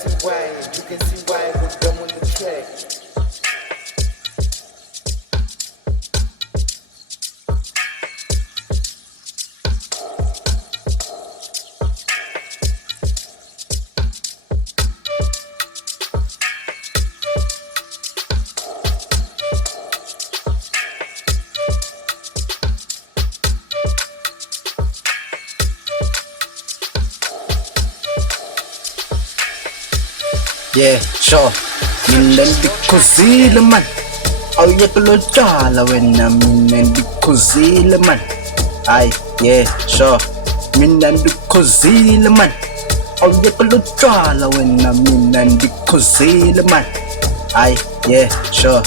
see why, you can see why with them on the track. Yeah, sure. Mina ndikhuzile man, awuyeke lo tshwala wena. Mina ndikhuzile man, ayi yeah sure. Mina ndikhuzile man, awuyeke lo tshwala wena. Mina ndikhuzile man, ayi yeah sure.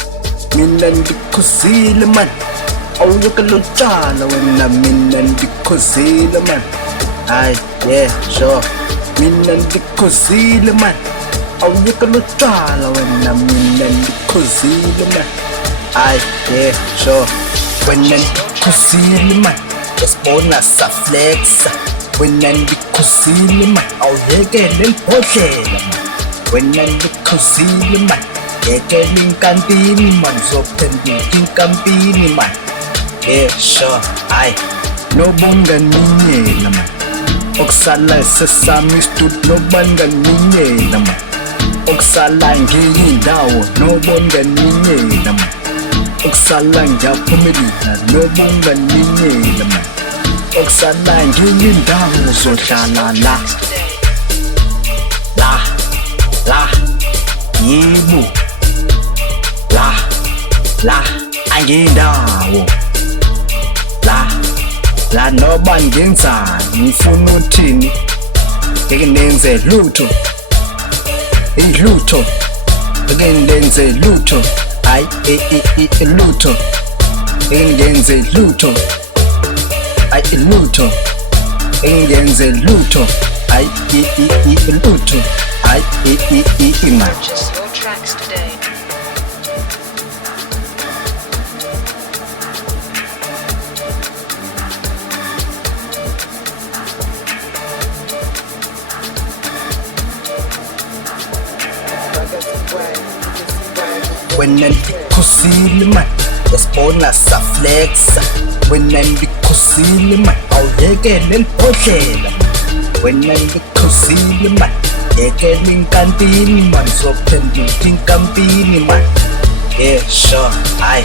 Mina ndikhuzile man, awuyeke lo tshwala wena. Mina ndikhuzile man, ayi yeah sure. Mina ndikhuzile man, awuyeke lo tshwala wena. Mina ndikhuzile man, ayi yeah sure. Wena ndikhuzile man, yasibona saflexa. Wena ndikhuzile man, awuyekele libhodlela man. Wena ndikhuzile man, yekela inkantini man, uzophenduka inkampini man. Yeah sure, ayi nobunganinyela man, okusala sesami istud nobanganinyela man. Okusala ngiyindawo nobunganinyela man, okusala ngiyaphumelela nobunganinyela man. Okusala ngiyindawo uzohlala la yibu la angiyindawo la noba ngenzani ngifuna uthini ngeke nenze lutho ilutho ngeke ndenze lutho ayi lutho ngeke ngenze lutho ayi lutho ngeke ngenze lutho ayi lutho ayi imali. Purchase your tracks today. Wena ndikhuzile man, yasibona saflexa. Wena ndikhuzile man, awuyekele libhodlela man. Wena ndikhuzile man, yekela inkantini man, uzophenduka inkampini man. Yeah sure, ayi